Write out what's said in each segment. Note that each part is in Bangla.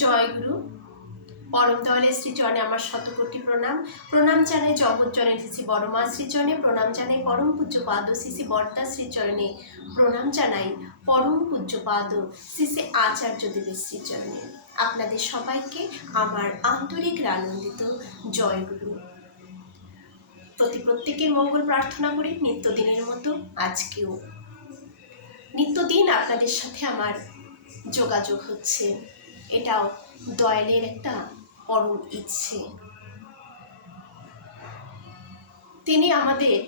জয়গুরু পরম দয়ালের শ্রীচরণে আমার শতকোটি প্রণাম। প্রণাম জানাই জগৎজনে শ্রী বড়মা শ্রীচরণে, প্রণাম জানাই পরম পূজ্যপাদ শ্রী বর্তা শ্রীচরণে, প্রণাম জানাই পরম পূজ্যপাদ শ্রী আচার্যদেবের শ্রীচরণে। আপনাদের সবাইকে আমার আন্তরিক আনন্দিত জয়গুরু। প্রত্যেকের মঙ্গল প্রার্থনা করি নিত্যদিনের মতো আজকেও। নিত্যদিন আপনাদের সাথে আমার যোগাযোগ হচ্ছে, এটাও দয়ালের একটা পরম ইচ্ছে। তিনি আমাদের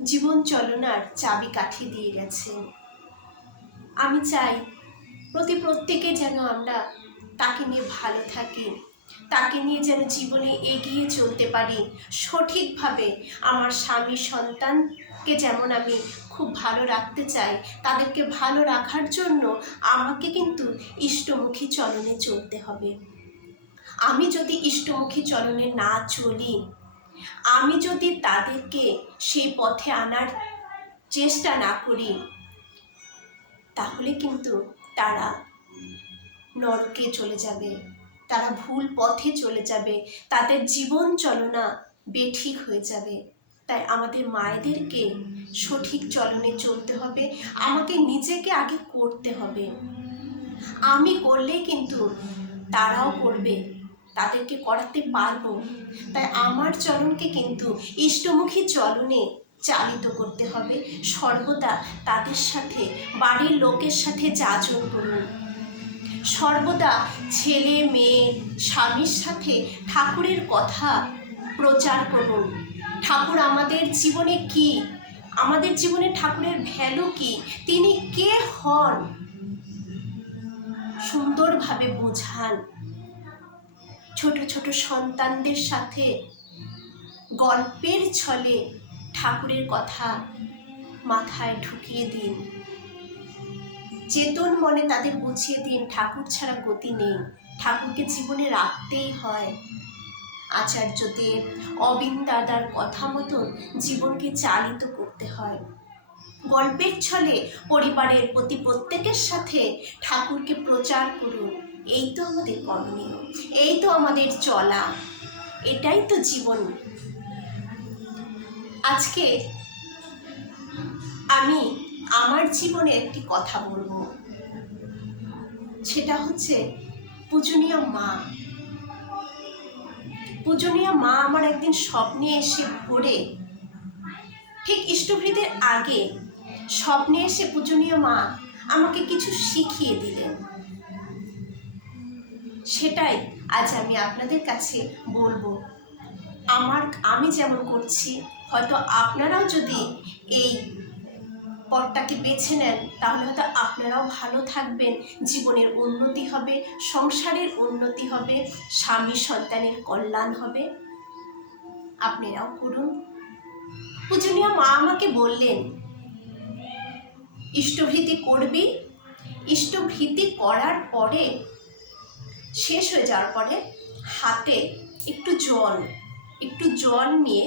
জীবন চলনার চাবিকাঠি দিয়ে গেছেন। আমি চাই প্রত্যেকে যেন আমরা তাকে নিয়ে ভালো থাকি, তাকে নিয়ে যেন জীবনে এগিয়ে চলতে পারি সঠিকভাবে। আমার স্বামী সন্তানকে যেমন আমি খুব ভালো রাখতে চাই, তাদেরকে ভালো রাখার জন্য আমাকে কিন্তু ইষ্টমুখী চলনে চলতে হবে। আমি যদি ইষ্টমুখী চলনে না চলি, আমি যদি তাদেরকে সেই পথে আনার চেষ্টা না করি, তাহলে কিন্তু তারা নরকে চলে যাবে, তারা ভুল পথে চলে যাবে, তাদের জীবন চলনা বেঠিক হয়ে যাবে। তাই আমাদের মায়েদেরকে সঠিক চলনে চলতে হবে। আমাকে নিজেকে আগে করতে হবে। আমি করলে কিন্তু তারাও করবে, তাদেরকে করাতে পারবো। তাই আমার চলনকে কিন্তু ইষ্টমুখী চলনে চালিত করতে হবে। সর্বদা তাদের সাথে, বাড়ির লোকের সাথে যাচন করুন। সর্বদা ছেলে মেয়ে স্বামীর সাথে ঠাকুরের কথা প্রচার করুন। ঠাকুর আমাদের জীবনে কি, আমাদের জীবনে ঠাকুরের ভ্যালু কি, তিনি কে হন, সুন্দরভাবে বোঝান। ছোট ছোট সন্তানদের সাথে গল্পের ছলে ঠাকুরের কথা মাথায় ঢুকিয়ে দিন। চেতন মনে তাদের বুঝিয়ে দিন ঠাকুর ছাড়া গতি নেই, ঠাকুরকে জীবনে রাখতেই হয়। আচার্যদেব অবিন দাদার কথা মতন জীবনকে চালিত করতে হয়। গল্পের ছলে পরিবারের প্রতি প্রত্যেকের সাথে ঠাকুরকে প্রচার করুন। এই তো আমাদের করণীয়, এই তো আমাদের চলা, এটাই তো জীবন। আজকে আমি আমার জীবনে একটি কথা বলবো, সেটা হচ্ছে পূজনীয় মা। পূজনীয় মা আমার একদিন স্বপ্নে এসে পড়ে, ঠিক ইষ্টভৃতের আগে স্বপ্নে এসে পূজনীয় মা আমাকে কিছু শিখিয়ে দিলেন। সেটাই আজ আমি আপনাদের কাছে বলবো। আমি যেমন করছি, হয়তো আপনারাও যদি এই পথটাকে বেছে নেন, তাহলে হয়তো আপনারাও ভালো থাকবেন, জীবনের উন্নতি হবে, সংসারের উন্নতি হবে, স্বামী সন্তানের কল্যাণ হবে। আপনারাও করুন। পূজনীয় মা আমাকে বললেন, ইষ্টভৃতি করবি, ইষ্টভৃতি করার পরে শেষ হয়ে যাওয়ার পরে হাতে একটু জল নিয়ে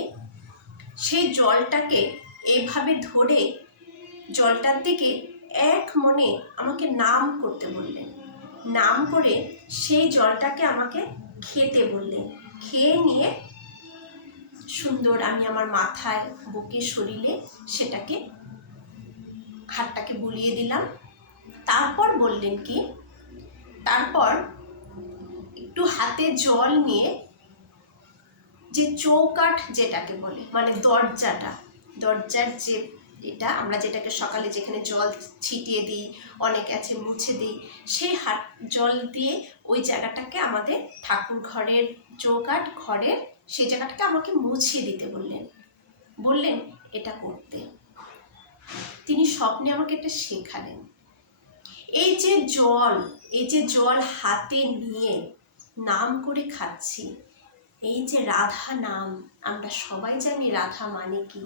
সেই জলটাকে এইভাবে ধরে জলটার দিকে এক মনে আমাকে নাম করতে বললেন। নাম করে সেই জলটাকে আমাকে খেতে বললেন। খেয়ে নিয়ে সুন্দর আমি আমার মাথায়, বুকে, শরীরে সেটাকে হাতটাকে বুলিয়ে দিলাম। তারপর বললেন কি, তারপর একটু হাতে জল নিয়ে যে চৌকাঠ যেটাকে বলে, মানে দরজার যে এটা আমরা যেটাকে সকালে যেখানে জল ছিটিয়ে দিই, অনেকে আছে মুছে দিই, সেই জল দিয়ে ওই জায়গাটাকে আমাদের ঠাকুর ঘরের চৌকাঠ ঘরের সেই জায়গাটাকে আমাকে মুছিয়ে দিতে বললেন এটা করতে। তিনি স্বপ্নে আমাকে এটা শেখালেন। এই যে জল হাতে নিয়ে নাম করে খাচ্ছি, এই যে রাধা নাম, আমরা সবাই জানি রাধা মানে কি।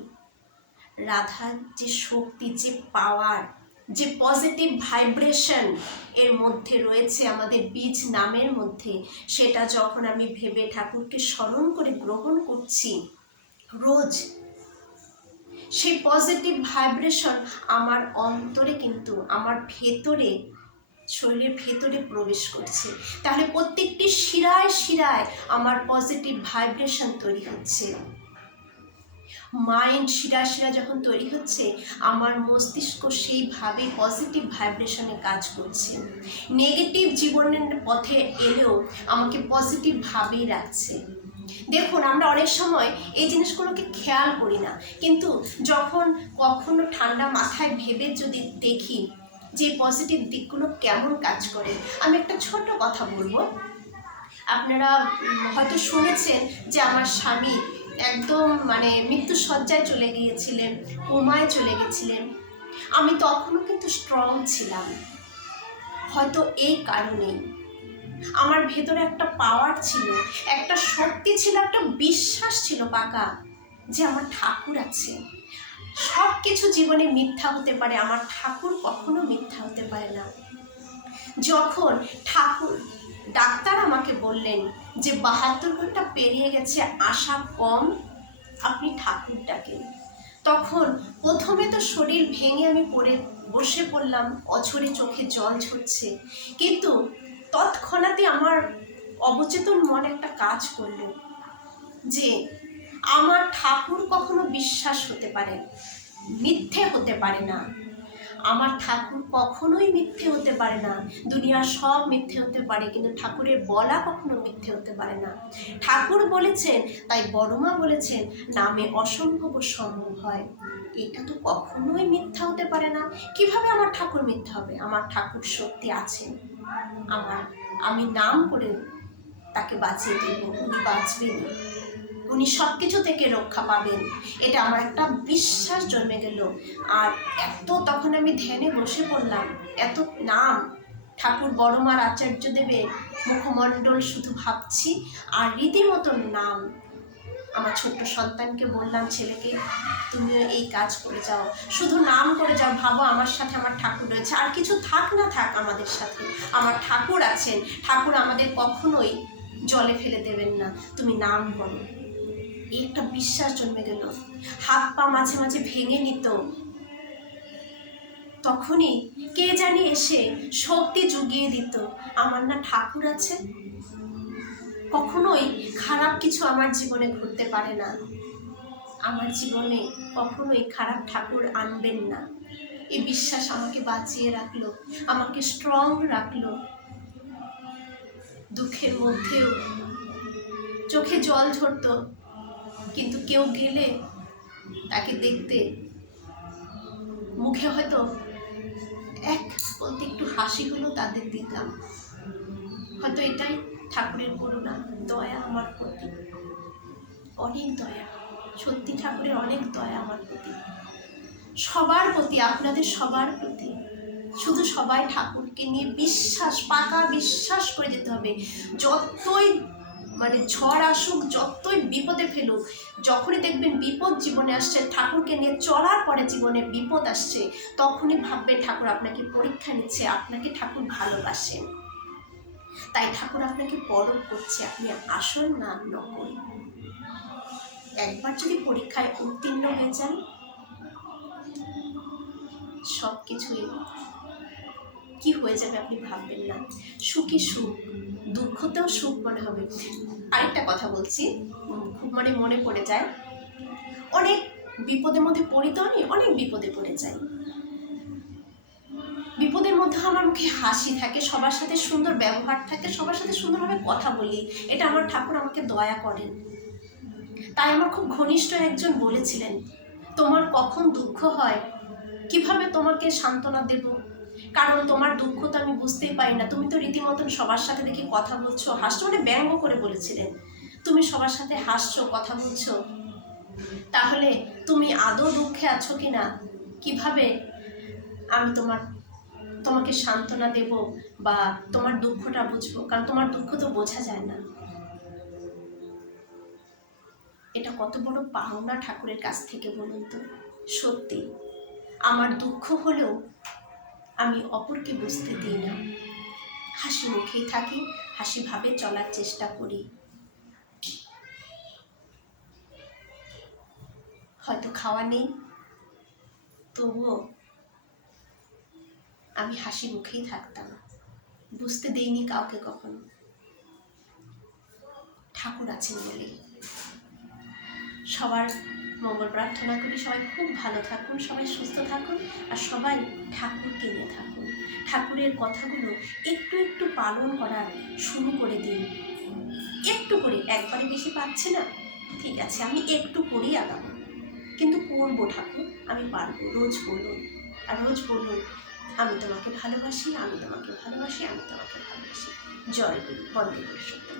রাধার যে শক্তি, যে পাওয়ার, যে পজিটিভ ভাইব্রেশন এর মধ্যে রয়েছে আমাদের বীজ নামের মধ্যে, সেটা যখন আমি ভেবে ঠাকুরকে স্মরণ করে গ্রহণ করছি রোজ, সেই পজিটিভ ভাইব্রেশন আমার অন্তরে কিন্তু, আমার ভেতরে শরীরের ভেতরে প্রবেশ করছে, তাহলে প্রত্যেকটি শিরায় শিরায় আমার পজিটিভ ভাইব্রেশন তৈরি হচ্ছে। মাইন্ড শিরায় শিরা যখন তৈরি হচ্ছে, আমার মস্তিষ্ক সেইভাবে পজিটিভ ভাইব্রেশনে কাজ করছে। নেগেটিভ জীবনের পথে এলেও আমাকে পজিটিভভাবেই রাখছে। দেখুন, আমরা অনেক সময় এই জিনিসগুলোকে খেয়াল করি না, কিন্তু যখন কখনো ঠান্ডা মাথায় ভেবে যদি দেখি যে পজিটিভ দিকগুলো কেমন কাজ করে, আমি একটা ছোট্ট কথা বলবো। আপনারা হয়তো শুনেছেন যে আমার স্বামী একদম মৃত্যুশয্যায় চলে গিয়েছিলেন, কোমায় চলে গেছিলেন। আমি তখনও কিন্তু স্ট্রং ছিলাম। হয়তো এই কারণেই আমার ভেতরে একটা পাওয়ার ছিল, একটা শক্তি ছিল, একটা বিশ্বাস ছিল পাকা যে আমার ঠাকুর আছে। সব কিছু জীবনে মিথ্যা হতে পারে, আমার ঠাকুর কখনো মিথ্যা হতে পারে না। যখন ডাক্তার আমাকে বললেন যে 72 ঘন্টা পেরিয়ে গেছে, আশা কম, আপনি ঠাকুর ডাকেন, তখন প্রথমে তো শরীর ভেঙে আমি বসে পড়লাম, অঝরে চোখে জল ঝরছে। কিন্তু তৎক্ষণাৎই আমার অবচেতন মন একটা কাজ করলো যে আমার ঠাকুর কখনো বিশ্বাস হতে পারে, মিথ্যে হতে পারে না। আমার ঠাকুর কখনোই মিথ্যে হতে পারে না। দুনিয়ার সব মিথ্যে হতে পারে, কিন্তু ঠাকুরের বলা কখনো মিথ্যে হতে পারে না। ঠাকুর বলেছেন, তাই বড়মা বলেছেন, নামে অসম্ভব সম্ভব হয়। এটা তো কখনোই মিথ্যা হতে পারে না। কিভাবে আমার ঠাকুর মিথ্যা হবে? আমার ঠাকুর সত্যি আছেন। আমি নাম করে তাকে বাঁচিয়ে দেব, উনি বাঁচবেন, উনি সব কিছু থেকে রক্ষা পাবেন। এটা আমার একটা বিশ্বাস জন্মে গেল। আর তখন আমি ধ্যানে বসে পড়লাম, এত নাম ঠাকুর বড়মার আচার্যদেবের মুখমণ্ডল শুধু ভাবছি, আর রীতিমতো নাম। আমার ছোট্ট সন্তানকে বললাম, ছেলেকে তুমিও এই কাজ করে যাও, শুধু নাম করে যাও, ভাবো আমার সাথে আমার ঠাকুর রয়েছে, আর কিছু থাক না থাক আমাদের সাথে আমার ঠাকুর আছেন। ঠাকুর আমাদের কখনোই জলে ফেলে দেবেন না, তুমি নাম বলো। এই একটা বিশ্বাস জন্মে গেল। হাত পা মাঝে মাঝে ভেঙে নিত, তখনই কে জানি এসে শক্তি জুগিয়ে দিত। আমার না ঠাকুর আছে, কখনোই খারাপ কিছু আমার জীবনে ঘটতে পারে না। আমার জীবনে কখনোই খারাপ ঠাকুর আনবেন না, এই বিশ্বাস আমাকে বাঁচিয়ে রাখলো, আমাকে স্ট্রং রাখলো। দুঃখের মধ্যেও চোখে জল ঝরতো, কিন্তু কেউ গেলে তাকে দেখতে মুখে হয়তো বলতে একটু হাসি হলো তাদের দিতাম। হয়তো এটাই ঠাকুরের করুণা, দয়া আমার প্রতি, অনেক দয়া। সত্যি ঠাকুরের অনেক দয়া আমার প্রতি, সবার প্রতি, আপনাদের সবার প্রতি। শুধু সবাই ঠাকুরকে নিয়ে পাকা বিশ্বাস করে যেতে হবে। যতই ঝড় আসুক, যতই বিপদে ফেলুক, যখনই দেখবেন বিপদ জীবনে আসছে, ঠাকুরকে নিয়ে চলার পরে জীবনে বিপদ আসছে, তখনই ভাববেন ঠাকুর আপনাকে পরীক্ষা নিচ্ছে, আপনাকে ঠাকুর ভালোবাসেন, তাই ঠাকুর আপনাকে পরখ করছে, আপনি আসল না নকল। একবার যদি পরীক্ষায় উত্তীর্ণ হয়ে যান, সব কিছুই কি হয়ে যাবে আপনি ভাববেন না। সুখী সুখ, দুঃখতেও সুখ মনে হবে। আরেকটা কথা বলছি, খুব মনে পড়ে যায়, অনেক বিপদের মধ্যে পড়ি তো, আমি অনেক বিপদে পড়ে যাই। বিপদের মধ্যে আমার মুখে হাসি থাকে, সবার সাথে সুন্দর ব্যবহার থাকে, সবার সাথে সুন্দরভাবে কথা বলি। এটা আমার ঠাকুর আমাকে দয়া করেন। তাই আমার খুব ঘনিষ্ঠ একজন বলেছিলেন, তোমার কখন দুঃখ হয়, কিভাবে তোমাকে সান্ত্বনা দেব, কারণ তোমার দুঃখ তো আমি বুঝতেই পারি না। তুমি তো রীতিমতন সবার সাথে দেখে কথা বলছো, হাসছো, ব্যঙ্গ করে বলেছিলেন, তুমি সবার সাথে হাসছো, কথা বলছো, তাহলে তুমি আদৌ দুঃখে আছো কিনা, কিভাবে আমি তোমাকে সান্ত্বনা দেব বা তোমার দুঃখটা বুঝবো, কারণ তোমার দুঃখ তো বোঝা যায় না। এটা কত বড় পাওনা ঠাকুরের কাছ থেকে বলুন তো। সত্যি আমার দুঃখ হলেও আমি অপরকে বুঝতে দিই না, হাসি মুখেই থাকি, হাসি ভাবে চলার চেষ্টা করি। হয়তো খাওয়া নেই, তবুও আমি হাসি মুখেই থাকতাম। বুঝতে দেইনি কাউকে কখনো। ঠাকুর আছেন বলে সবার মঙ্গল প্রার্থনা করি। সবাই খুব ভালো থাকুন, সবাই সুস্থ থাকুন, আর সবাই ঠাকুরকে নিয়ে থাকুন। ঠাকুরের কথাগুলো একটু একটু পালন করার শুরু করে দিন, একটু করে। একবারে বেশি পাচ্ছে না, ঠিক আছে, আমি একটু করেই আগাবো, কিন্তু করবো ঠাকুর, আমি পারবো। রোজ বলুন, আর রোজ বলুন আমি তোমাকে ভালোবাসি, আমি তোমাকে ভালোবাসি, আমি তোমাকে ভালোবাসি। জয় গুরু, বন্দে গুরু সত্যম।